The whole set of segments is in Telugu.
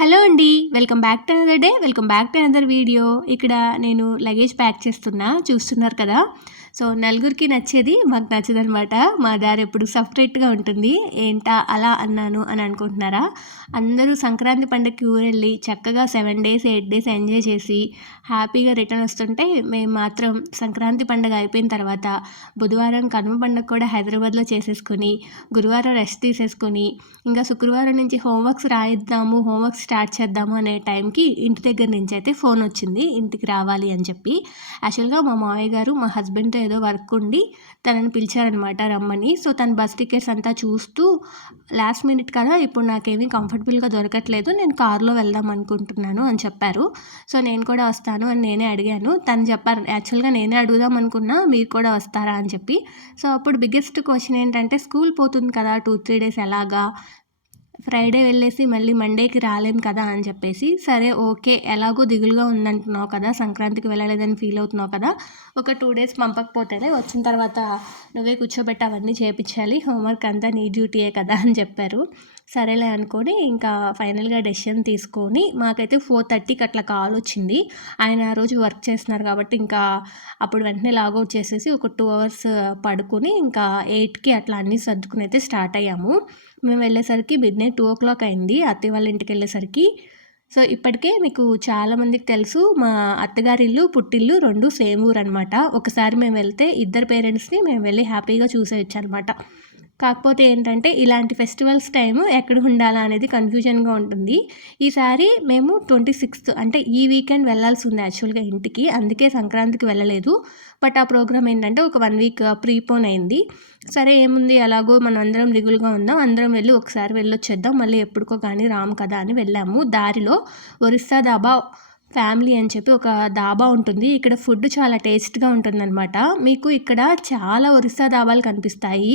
హలో అండి. Welcome back to another day. Welcome back to another video. ఇక్కడ నేను లగేజ్ ప్యాక్ చేస్తున్నా. చూస్తున్నారు కదా! సో, నలుగురికి నచ్చేది మాకు నచ్చదనమాట. మా దారెప్పుడు సెపరేట్‌గా ఉంటుంది. ఏంటా అలా అన్నాను అని అనుకుంటున్నారా? అందరూ సంక్రాంతి పండగకి ఊరెళ్ళి చక్కగా 7 డేస్, 8 డేస్ ఎంజాయ్ చేసి హ్యాపీగా రిటర్న్ వస్తుంటే, మేము మాత్రం సంక్రాంతి పండగ అయిపోయిన తర్వాత బుధవారం కనుమ పండగ కూడా హైదరాబాద్‌లో చేసేసుకొని, గురువారం రెస్ట్ తీసేసుకొని, ఇంకా శుక్రవారం నుంచి హోంవర్క్స్ స్టార్ట్ చేద్దాము అనే టైంకి ఇంటి దగ్గర నుంచి అయితే ఫోన్ వచ్చింది, ఇంటికి రావాలి అని చెప్పి. యాక్చువల్గా మా మావయ్య గారు మా హస్బెండ్తో ఏదో వర్క్ ఉండి తనని పిలిచారనమాట రమ్మని. సో తన బస్ టికెట్స్ అంతా చూస్తూ లాస్ట్ మినిట్ కదా, ఇప్పుడు నాకేమీ కంఫర్టబుల్గా దొరకట్లేదు, నేను కార్లో వెళ్దాం అనుకుంటున్నాను అని చెప్పారు. సో నేను కూడా వస్తాను అని నేనే అడిగాను. తను చెప్పారు, యాక్చువల్గా నేనే అడుగుదాం అనుకున్నా మీరు కూడా వస్తారా అని చెప్పి. సో అప్పుడు బిగ్గెస్ట్ క్వశ్చన్ ఏంటంటే, స్కూల్ పోతుంది కదా 2-3 డేస్ ఎలాగా, ఫ్రైడే వెళ్ళేసి మళ్ళీ మండేకి రాలేం కదా అని చెప్పేసి, సరే ఓకే, ఎలాగో దిగులుగా ఉందంటున్నావు కదా, సంక్రాంతికి వెళ్ళలేదని ఫీల్ అవుతున్నావు కదా, ఒక 2 డేస్ పంపకపోతేనే వచ్చిన తర్వాత నువ్వే కూర్చోబెట్టి అవన్నీ చేయించాలి, హోంవర్క్ అంతా నీ డ్యూటీయే కదా అని చెప్పారు. సరేలే అనుకొని ఇంకా ఫైనల్గా డెసిషన్ తీసుకొని, మాకైతే 4:30కి అట్లా కాల్ వచ్చింది. ఆయన ఆ రోజు వర్క్ చేస్తున్నారు కాబట్టి ఇంకా అప్పుడు వెంటనే లాగౌట్ చేసేసి ఒక 2 అవర్స్ పడుకొని ఇంకా 8కి అట్లా అన్నీ సర్దుకుని అయితే స్టార్ట్ అయ్యాము. మేము వెళ్ళేసరికి మిడ్‌నైట్ 2:00 అయింది అత్తయ్య వాళ్ళ ఇంటికి వెళ్ళేసరికి. సో ఇప్పటికే మీకు చాలామందికి తెలుసు, మా అత్తగారి ఇల్లు పుట్టిల్లు 2 సేమ్ ఊరనమాట. ఒకసారి మేము వెళ్తే ఇద్దరు పేరెంట్స్ని మేము వెళ్ళి హ్యాపీగా చూసేయచ్చు అనమాట. కాకపోతే ఏంటంటే, ఇలాంటి ఫెస్టివల్స్ టైము ఎక్కడ ఉండాలా అనేది కన్ఫ్యూజన్గా ఉంటుంది. ఈసారి మేము 26th అంటే ఈ వీకెండ్ వెళ్ళాల్సి ఉంది యాక్చువల్గా ఇంటికి, అందుకే సంక్రాంతికి వెళ్ళలేదు. బట్ ఆ ప్రోగ్రామ్ ఏంటంటే ఒక 1 వీక్ ప్రీపోన్ అయింది. సరే ఏముంది, ఎలాగో మనం అందరం దిగులుగా ఉందాం, అందరం వెళ్ళి ఒకసారి వెళ్ళొచ్చేద్దాం, మళ్ళీ ఎప్పుడుకో కానీ రాము కదా అని వెళ్ళాము. దారిలో ఒరిస్సా దాబా ఫ్యామిలీ అని చెప్పి ఒక దాబా ఉంటుంది. ఇక్కడ ఫుడ్ చాలా టేస్ట్గా ఉంటుందన్నమాట. మీకు ఇక్కడ చాలా ఒరిస్సా దాబాలు కనిపిస్తాయి.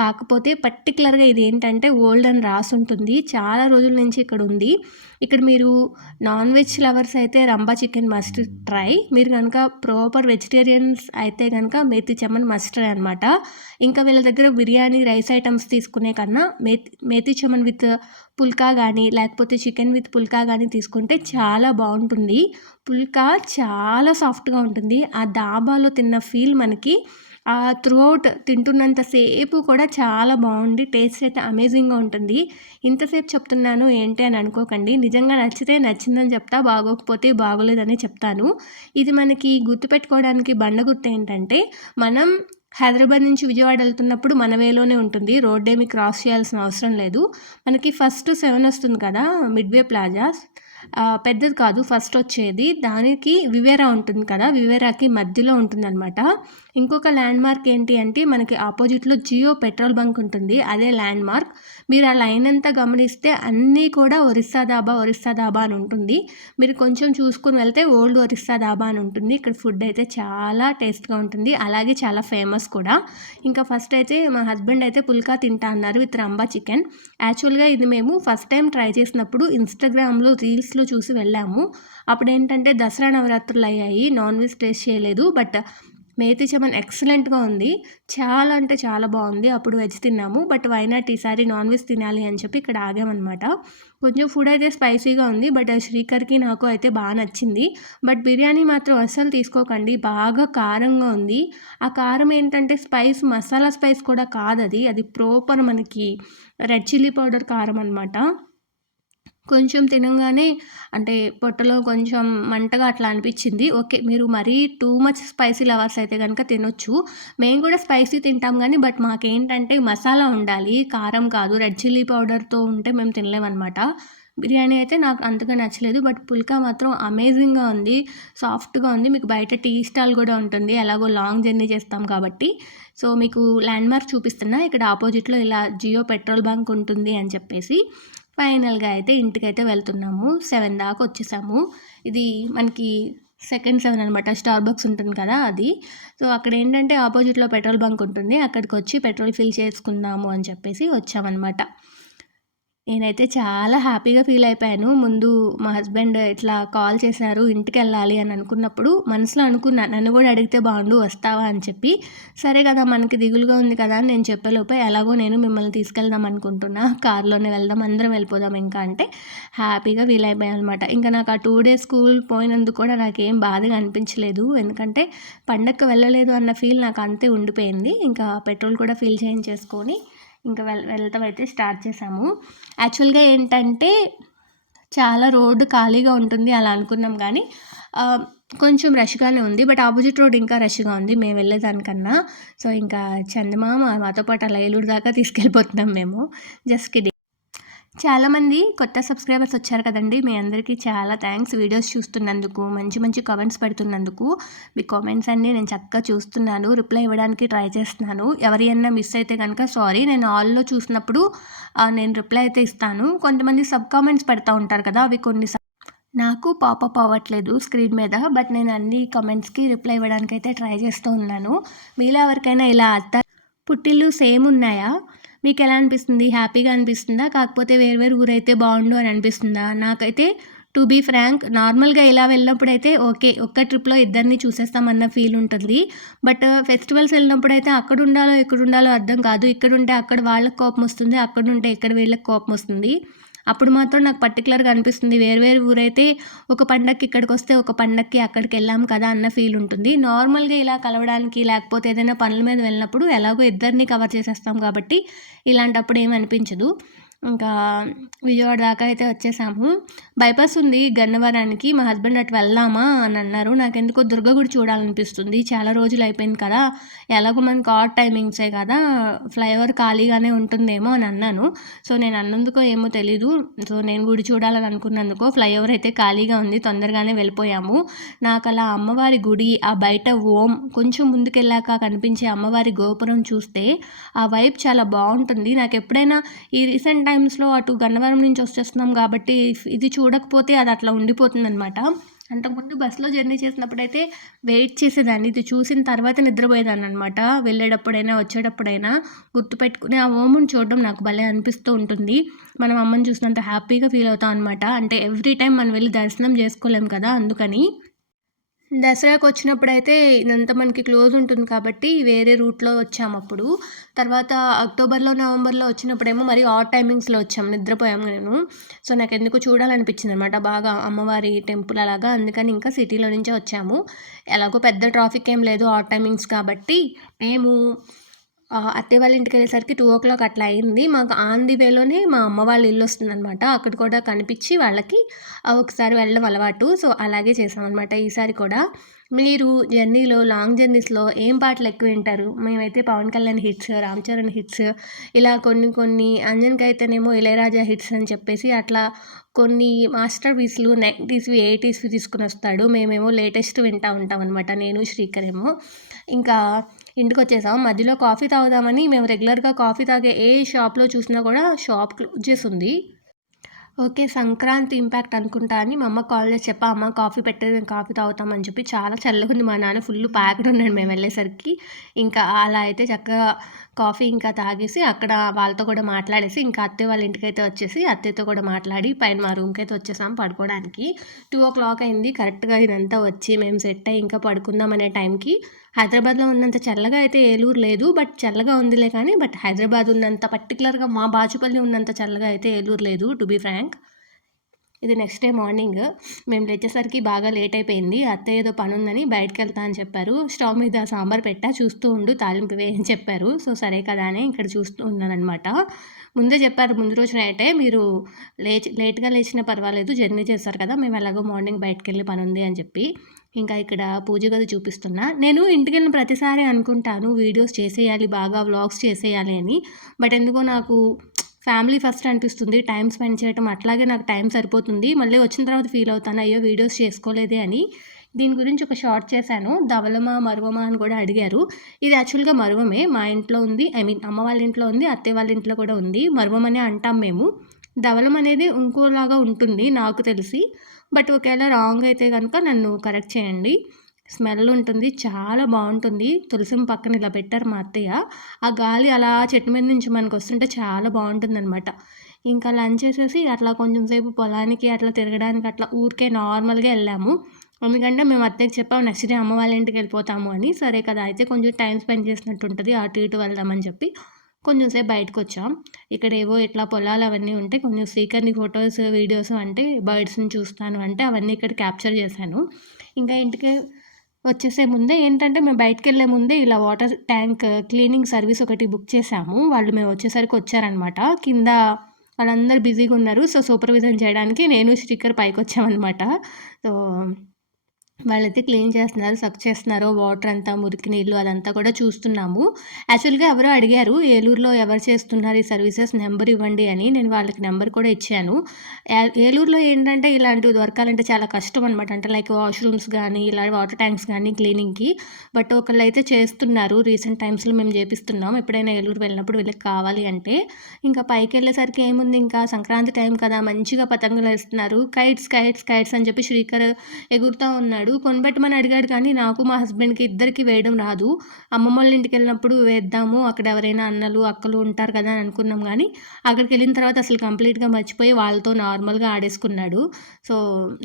కాకపోతే పర్టికులర్గా ఇది ఏంటంటే ఓల్డ్ అని రాసి ఉంటుంది. చాలా రోజుల నుంచి ఇక్కడ ఉంది. ఇక్కడ మీరు నాన్ వెజ్ లవర్స్ అయితే రంబా చికెన్ మస్ట్ ట్రై, మీరు కనుక ప్రాపర్ వెజిటేరియన్స్ అయితే కనుక మేతి చమన్ మస్ట్ ట్రై అనమాట. ఇంకా వీళ్ళ దగ్గర బిర్యానీ రైస్ ఐటమ్స్ తీసుకునే కన్నా మేతి చమన్ విత్ పుల్కా కానీ లేకపోతే చికెన్ విత్ పుల్కా కానీ తీసుకుంటే చాలా బాగుంటుంది. పుల్కా చాలా సాఫ్ట్గా ఉంటుంది. ఆ దాబాలో తిన్న ఫీల్ మనకి త్రూఅవుట్ తింటున్నంతసేపు కూడా చాలా బాగుంది. టేస్ట్ అయితే అమేజింగ్గా ఉంటుంది. ఇంతసేపు చెప్తున్నాను ఏంటి అని అనుకోకండి, నిజంగా నచ్చితే నచ్చిందని చెప్తా, బాగోకపోతే బాగోలేదని చెప్తాను. ఇది మనకి గుర్తుపెట్టుకోవడానికి బండ గుర్తు ఏంటంటే, మనం హైదరాబాద్ నుంచి విజయవాడ వెళ్తున్నప్పుడు మన వేలోనే ఉంటుంది, రోడ్డేమి క్రాస్ చేయాల్సిన అవసరం లేదు. మనకి ఫస్ట్ 7 వస్తుంది కదా మిడ్వే ప్లాజా, పెద్దది కాదు ఫస్ట్ వచ్చేది, దానికి వివేరా ఉంటుంది కదా, వివేరాకి మధ్యలో ఉంటుందన్నమాట. ఇంకొక ల్యాండ్ మార్క్ ఏంటి అంటే, మనకి ఆపోజిట్లో జియో పెట్రోల్ బంక్ ఉంటుంది, అదే ల్యాండ్ మార్క్. మీరు ఆ లైన్ అంతా గమనిస్తే అన్నీ కూడా ఒరిస్సా దాబా అని ఉంటుంది. మీరు కొంచెం చూసుకుని వెళ్తే ఓల్డ్ ఒరిస్సా దాబా అని ఉంటుంది. ఇక్కడ ఫుడ్ అయితే చాలా టేస్ట్గా ఉంటుంది, అలాగే చాలా ఫేమస్ కూడా. ఇంకా ఫస్ట్ అయితే మా హస్బెండ్ అయితే పుల్కా తింటా అన్నారు విత్ రంబా చికెన్. యాక్చువల్గా ఇది మేము ఫస్ట్ టైం ట్రై చేసినప్పుడు ఇన్స్టాగ్రామ్లో రీల్స్లో చూసి వెళ్ళాము. అప్పుడు ఏంటంటే దసరా నవరాత్రులు అయ్యాయి, నాన్ వెజ్ టేస్ట్ చేయలేదు. బట్ మేతి చమన్ ఎక్సలెంట్గా ఉంది, చాలా అంటే చాలా బాగుంది. అప్పుడు వెజ్ తిన్నాము, బట్ వైనాట్ ఈసారి నాన్ వెజ్ తినాలి అని చెప్పి ఇక్కడ ఆగామన్నమాట. కొంచెం ఫుడ్ అయితే స్పైసీగా ఉంది, బట్ శ్రీకర్కి నాకు అయితే బాగా నచ్చింది. బట్ బిర్యానీ మాత్రం అస్సలు తీసుకోకండి, బాగా కారంగా ఉంది. ఆ కారం ఏంటంటే మసాలా స్పైస్ కూడా కాదు, అది ప్రాపర్ మనకి రెడ్ చిల్లీ పౌడర్ కారం అనమాట. కొంచెం తినంగానే అంటే పొట్టలో కొంచెం మంటగా అట్లా అనిపించింది. ఓకే, మీరు మరీ టూ మచ్ స్పైసీ లవర్స్ అయితే కనుక తినొచ్చు. మేము కూడా స్పైసీ తింటాం కానీ, బట్ మాకేంటంటే మసాలా ఉండాలి, కారం కాదు. రెడ్ చిల్లీ పౌడర్తో ఉంటే మేము తినలేమన్నమాట. బిర్యానీ అయితే నాకు అంతగా నచ్చలేదు, బట్ పుల్కా మాత్రం అమేజింగ్గా ఉంది, సాఫ్ట్గా ఉంది. మీకు బయట టీ స్టాల్ కూడా ఉంటుంది, ఎలాగో లాంగ్ జర్నీ చేస్తాం కాబట్టి. సో మీకు ల్యాండ్ మార్క్ చూపిస్తున్నా, ఇక్కడ ఆపోజిట్లో ఇలా జియో పెట్రోల్ బంక్ ఉంటుంది అని చెప్పేసి. ఫైనల్గా అయితే ఇంటికైతే వెళ్తున్నాము. 7 దాకా వచ్చేసాము. ఇది మనకి సెకండ్ 7 అనమాట, స్టార్ బక్స్ ఉంటుంది కదా అది. సో అక్కడ ఏంటంటే ఆపోజిట్లో పెట్రోల్ బంక్ ఉంటుంది, అక్కడికి వచ్చి పెట్రోల్ ఫిల్ చేసుకుందాము అని చెప్పేసి వచ్చామన్నమాట. నేనైతే చాలా హ్యాపీగా ఫీల్ అయిపోయాను. ముందు మా హస్బెండ్ ఇట్లా కాల్ చేశారు, ఇంటికెళ్ళాలి అని అనుకున్నప్పుడు మనసులో అనుకున్నా, నన్ను కూడా అడిగితే బావుండు వస్తావా అని చెప్పి. సరే కదా! మనకి దిగులుగా ఉంది కదా! అని నేను చెప్పేలోపే ఎలాగో నేను మిమ్మల్ని తీసుకెళ్దాం అనుకుంటున్నా. కార్‌లోనే వెళ్దాం, అందరం వెళ్ళిపోదాం ఇంకా అంటే హ్యాపీగా ఫీల్ అయిపోయాననమాట. ఇంకా నాకు ఆ 2 డేస్ స్కూల్ పోయినందుకు కూడా నాకేం బాధగా అనిపించలేదు. ఎందుకంటే పండగకి వెళ్ళలేదు అన్న ఫీల్ నాకు అంతే ఉండిపోయింది. ఇంకా పెట్రోల్ కూడా ఫిల్ చేయించేసుకొని ఇంకా వెళ్ళటం అయితే స్టార్ట్ చేశాము. యాక్చువల్‌గా ఏంటంటే చాలా రోడ్డు ఖాళీగా ఉంటుంది అలా అనుకున్నాం కానీ కొంచెం రష్‌గానే ఉంది. బట్ ఆపోజిట్ రోడ్ ఇంకా రష్‌గా ఉంది మేము వెళ్ళేదానికన్నా. సో, ఇంకా చందమామ మాతో పాటు అలా ఏలూరు దాకా తీసుకెళ్ళిపోతున్నాం మేము. Just kidding. చాలామంది కొత్త సబ్స్క్రైబర్స్ వచ్చారు కదండీ! మీ అందరికీ చాలా థ్యాంక్స్ వీడియోస్ చూస్తున్నందుకు, మంచి మంచి కామెంట్స్ పెడుతున్నందుకు. మీ కామెంట్స్ అన్నీ నేను చక్కగా చూస్తున్నాను, రిప్లై ఇవ్వడానికి ట్రై చేస్తున్నాను. ఎవరియన్నా మిస్ అయితే కనుక సారీ. నేను ఆల్‌లో చూసినప్పుడు నేను రిప్లై అయితే ఇస్తాను. కొంతమంది సబ్ కామెంట్స్ పెడతా ఉంటారు కదా! అవి కొన్ని నాకు పాపప్ అవ్వట్లేదు స్క్రీన్ మీద. బట్ నేను అన్ని కామెంట్స్‌కి రిప్లై ఇవ్వడానికైతే ట్రై చేస్తూ ఉన్నాను. మీలో ఎవరికైనా ఇలా అత్త పుట్టిల్లు సేమ్ ఉన్నాయా? మీకెలా అనిపిస్తుంది? హ్యాపీగా అనిపిస్తుందా? కాకపోతే వేరు వేరు ఊరైతే బావుండు అని అనిపిస్తుందా? నాకైతే టు బీ ఫ్రాంక్ నార్మల్‌గా ఇలా వెళ్ళినప్పుడైతే ఓకే. ఒక్క ట్రిప్‌లో ఇద్దరిని చూసేస్తామన్న ఫీల్ ఉంటుంది. బట్ ఫెస్టివల్స్ వెళ్ళినప్పుడైతే అక్కడుండాలో, ఇక్కడుండాలో అర్థం కాదు. ఇక్కడుంటే అక్కడ వాళ్ళకి కోపమొస్తుంది. అక్కడుంటే ఇక్కడ వీళ్ళకి కోపమొస్తుంది. అప్పుడు మాత్రం నాకు పర్టిక్యులర్‌గా అనిపిస్తుంది. వేరు వేరు ఊరైతే ఒక పండక్కి ఇక్కడికొస్తే, ఒక పండక్కి అక్కడికెళ్ళాం కదా అన్న ఫీల్ ఉంటుంది. నార్మల్‌గా ఇలా కలవడానికి లేకపోతే ఏదైనా పనుల మీద వెళ్ళినప్పుడు ఎలాగో ఇద్దరిని కవర్ చేసేస్తాం కాబట్టి ఇలాంటప్పుడు ఏమి అనిపించదు. ఇంకా విజయవాడ దాకా అయితే వచ్చేసాము. బైపాస్ ఉంది గన్నవరానికి. మా హస్బెండ్ అటు వెళ్దామా అని అన్నారు. నాకెందుకో దుర్గ గుడి చూడాలనిపిస్తుంది. చాలా రోజులు అయిపోయింది కదా! ఎలాగో మనకి ఆడ్ టైమింగ్సే కదా! ఫ్లైఓవర్ ఖాళీగానే ఉంటుందేమో అని అన్నాను. సో, నేను అన్నందుకో ఏమో తెలీదు. సో, నేను గుడి చూడాలని అనుకున్నందుకో ఫ్లైఓవర్ అయితే ఖాళీగా ఉంది. తొందరగానే వెళ్ళిపోయాము. నాకలా అమ్మవారి గుడి, ఆ బయట ఓం కొంచెం ముందుకెళ్ళాక కనిపించే అమ్మవారి గోపురం చూస్తే ఆ వైబ్ చాలా బావుంటుంది. నాకెప్పుడైనా ఈ రీసెంట్ టైమ్స్‌లో అటు గన్నవరం నుంచి వచ్చేస్తున్నాం కాబట్టి ఇది చూడకపోతే అది అట్లా ఉండిపోతుందనమాట. అంతకుముందు బస్‌లో జర్నీ చేసినప్పుడైతే వెయిట్ చేసేదాన్ని. ఇది చూసిన తర్వాత నిద్రపోయేదాన్ననమాట. వెళ్ళేటప్పుడైనా, వచ్చేటప్పుడైనా గుర్తుపెట్టుకుని ఆ ఓముని చూడడం నాకు భలే అనిపిస్తూ ఉంటుంది. మనం అమ్మని చూసినంత హ్యాపీగా ఫీల్ అవుతాం అనమాట. అంటే ఎవ్రీ టైమ్ మనం వెళ్లి దర్శనం చేసుకోలేం కదా! అందుకని. దసరాకొచ్చినప్పుడైతే ఇదంతా మనకి క్లోజ్ ఉంటుంది కాబట్టి వేరే రూట్‌లో వచ్చామప్పుడు. తర్వాత అక్టోబర్‌లో, నవంబర్‌లో వచ్చినప్పుడేమో మరి ఆడ్ టైమింగ్స్‌లో వచ్చాం. నిద్రపోయాము నేను. సో, నాకెందుకో చూడాలనిపించిందనమాట బాగా అమ్మవారి టెంపుల్ అలాగా. అందుకని ఇంకా సిటీలో నుంచే వచ్చాము. ఎలాగో పెద్ద ట్రాఫిక్ ఏం లేదు ఆడ్ టైమింగ్స్ కాబట్టి మేము అత్తయ్య వాళ్ళ ఇంటికెళ్ళేసరికి 2:00 అట్లా అయింది. మాకు ఆన్ ది వేలోనే మా అమ్మ వాళ్ళ ఇల్లొస్తుందనమాట. అక్కడ కూడా కనిపిచ్చి వాళ్ళకి ఒకసారి వెళ్ళడం అలవాటు. సో, అలాగే చేశామనమాట ఈసారి కూడా. మీరు జర్నీలో లాంగ్ జర్నీస్‌లో ఏం పాటలు ఎక్కువ వింటారు? మేమైతే పవన్ కళ్యాణ్ హిట్స్, రామ్ చరణ్ హిట్స్ ఇలా కొన్ని కొన్ని అంజన్‌కైతేనేమో ఇళయరాజా హిట్స్ అని చెప్పేసి అట్లా కొన్ని మాస్టర్ పీస్‌లు 90స్‌వి, 80స్‌వి తీసుకొనొస్తాడు. మేమేమో లేటెస్ట్ వింటా ఉంటామనమాట. నేను, శ్రీకర్ ఏమో. ఇంకా ఇంటికొచ్చేసాం. మధ్యలో కాఫీ తాగుదామని మేము రెగ్యులర్‌గా కాఫీ తాగే ఏ షాప్‌లో చూసినా కూడా షాప్ క్లోజ్ చేసుంది. ఓకే. సంక్రాంతి ఇంపాక్ట్ అనుకుంటా అని మా అమ్మకి కాల్ చేసి చెప్పా, అమ్మ కాఫీ పెట్టేది మేము కాఫీ తాగుతాం అని చెప్పి. చాలా చల్లగుంది. మా నాన్న ఫుల్ ప్యాక్డ్ ఉన్నాడు మేమెళ్ళేసరికి. ఇంకా అలా అయితే చక్కగా కాఫీ ఇంకా తాగేసి అక్కడ వాళ్ళతో కూడా మాట్లాడేసి ఇంకా అత్తయ్య వాళ్ళ ఇంటికైతే వచ్చేసి అత్తయ్యతో కూడా మాట్లాడి పైన మా రూమ్‌కైతే వచ్చేసాం పడుకోవడానికి. 2:00 అయింది. కరెక్ట్‌గా ఇదంతా వచ్చి మేము సెట్ అయ్యి ఇంకా పడుకుందాం అనే టైంకి హైదరాబాద్‌లో ఉన్నంత చల్లగా అయితే ఏలూరు లేదు. బట్ చల్లగా ఉందిలే కానీ హైదరాబాద్ ఉన్నంత పర్టిక్యులర్‌గా మా బాచుపల్లి ఉన్నంత చల్లగా అయితే ఏలూరు లేదు టు బీ ఫ్రాంక్. ఇది నెక్స్ట్ డే మార్నింగ్. మేము లేచేసరికి బాగా లేట్ అయిపోయింది. అత్తయ్య ఏదో పనుందని బయటికెళ్తా అని చెప్పారు. స్టవ్ మీద సాంబార్ పెట్టా చూస్తూ ఉండు తాలింపు వేయి అని చెప్పారు. సో, సరే కదా అని ఇక్కడ చూస్తూ ఉన్నాననమాట. ముందే చెప్పారు ముందు రోజు నైటే మీరు లేట్‌గా లేచినా పర్వాలేదు జర్నీ చేశారు కదా! మేము ఎలాగో మార్నింగ్ బయటికెళ్ళే పనుంది అని చెప్పి. ఇంకా ఇక్కడ పూజ గది చూపిస్తున్నా. నేను ఇంటికెళ్ళిన ప్రతిసారి అనుకుంటాను వీడియోస్ చేసేయాలి బాగా వ్లాగ్స్ చేసేయాలి అని. బట్ ఎందుకో నాకు ఫ్యామిలీ ఫస్ట్ అనిపిస్తుంది. టైమ్ స్పెండ్ చేయటం అట్లాగే నాకు టైం సరిపోతుంది. మళ్ళీ వచ్చిన తర్వాత ఫీల్ అవుతాను. అయ్యో! వీడియోస్ చేసుకోలేదే అని. దీని గురించి ఒక షార్ట్ చేశాను. ధవలమా, మరువమా అని కూడా అడిగారు. ఇది యాక్చువల్‌గా మరువమే. మా ఇంట్లో ఉంది. ఐ మీన్ అమ్మ వాళ్ళ ఇంట్లో ఉంది. అత్తయ్య వాళ్ళ ఇంట్లో కూడా ఉంది. మరువం అనే అంటాం మేము. ధవలం అనేది ఇంకోలాగా ఉంటుంది నాకు తెలిసి. బట్ ఒకవేళ రాంగ్ అయితే గనుక నన్ను కరెక్ట్ చేయండి. స్మెల్ ఉంటుంది. చాలా బావుంటుంది. తులసిమ్మ పక్కన ఇలా పెట్టారు మా అత్తయ్య. ఆ గాలి అలా చెట్టు మీద నుంచి మనకొస్తుంటే చాలా బావుంటుందనమాట. ఇంకా లంచ్ చేసేసి అట్లా కొంచెం సేపు పొలానికి అట్లా తిరగడానికి అట్లా ఊరికే నార్మల్‌గా ఎళ్ళాము. ఎందుకంటే మేము అత్తయ్యకి చెప్పాము నెక్స్ట్ డే అమ్మ వాళ్ళ ఇంటికి వెళ్ళిపోతాము అని. సరే కదా! అయితే కొంచెం టైమ్ స్పెండ్ చేసినట్టు ఉంటది. అటు ఇటు వెళ్దామని చెప్పి కొంచెం సేపు బయటకొచ్చాం. ఇక్కడేవో ఇట్లా పొలాలు అవన్నీ ఉంటే కొంచెం శ్రీకర్‌ని ఫోటోస్, వీడియోస్ అంటే బర్డ్స్‌ని చూస్తాను అంటే అవన్నీ ఇక్కడ క్యాప్చర్ చేశాను. ఇంకా ఇంటికి వచ్చేసే ముందే ఏంటంటే మేము బయటికెళ్ళే ముందే ఇలా వాటర్ ట్యాంక్ క్లీనింగ్ సర్వీస్ ఒకటి బుక్ చేశాము. వాళ్ళు మేము వచ్చేసరికి వచ్చారనమాట. కింద వాళ్ళందరూ బిజీగున్నారు. సో, సూపర్విజన్ చేయడానికి నేను, శ్రీకర్ పైకొచ్చామనమాట. సో, వాళ్ళైతే క్లీన్ చేస్తున్నారు, సక్ చేస్తున్నారో వాటర్ అంతా మురికి నీళ్ళు అదంతా కూడా చూస్తున్నాము. యాక్చువల్‌గా ఎవరో అడిగారు, ఏలూరులో ఎవరు చేస్తున్నారు ఈ సర్వీసెస్ నెంబర్ ఇవ్వండి అని. నేను వాళ్ళకి నెంబర్ కూడా ఇచ్చాను. ఏలూరులో ఏంటంటే ఇలాంటివి దొరకాలంటే చాలా కష్టం అనమాట. అంటే లైక్ వాష్‌రూమ్స్ గానీ, ఇలా వాటర్ ట్యాంక్స్ గానీ క్లీనింగ్‌కి. బట్ ఒకళ్ళైతే చేస్తున్నారు. రీసెంట్ టైమ్స్‌లో మేము చేపిస్తున్నాం. ఎప్పుడైనా ఏలూరు వెళ్ళినప్పుడు వీళ్ళకి కావాలి అంటే. ఇంకా పైకెళ్ళేసరికి ఏముంది ఇంకా సంక్రాంతి టైం కదా! మంచిగా పతంగులేస్తున్నారు. కైట్స్, కైట్స్, కైట్స్ అని చెప్పి శ్రీకర్ ఎగురుతా ఉన్నాడు. కొనిపెట్టమని అడిగాడు కానీ నాకు, మా హస్బెండ్‌కి ఇద్దరికీ వేయడం రాదు. అమ్మమ్మోళ్ళ ఇంటికెళ్ళినప్పుడు వేద్దాము. అక్కడ ఎవరైనా అన్నలు, అక్కలు ఉంటారు కదా! అని అనుకున్నాం గానీ, అక్కడికెళ్ళిన తర్వాత అసలు కంప్లీట్‌గా మర్చిపోయి వాళ్ళతో నార్మల్‌గా ఆడేసుకున్నాడు. సో,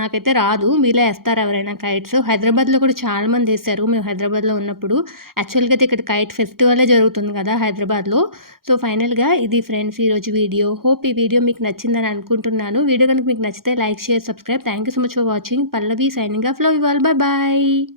నాకైతే రాదు. మీలో ఏస్తారా ఎవరైనా కైట్స్? హైదరాబాద్‌లో కూడా చాలా మందేశారు. మేము హైదరాబాద్‌లో ఉన్నప్పుడు. యాక్చువల్‌గా అయితే ఇక్కడ కైట్ ఫెస్టివలే జరుగుతుంది కదా! హైదరాబాద్‌లో. సో, ఫైనల్‌గా ఇది ఫ్రెండ్స్ ఈరోజు వీడియో. హోప్ ఈ వీడియో మీకు నచ్చిందని అనుకుంటున్నాను. వీడియో కనుక మీకు నచ్చితే like, share, subscribe. Thank you so much for watching. Pallavi signing off. Love you all. Bye bye.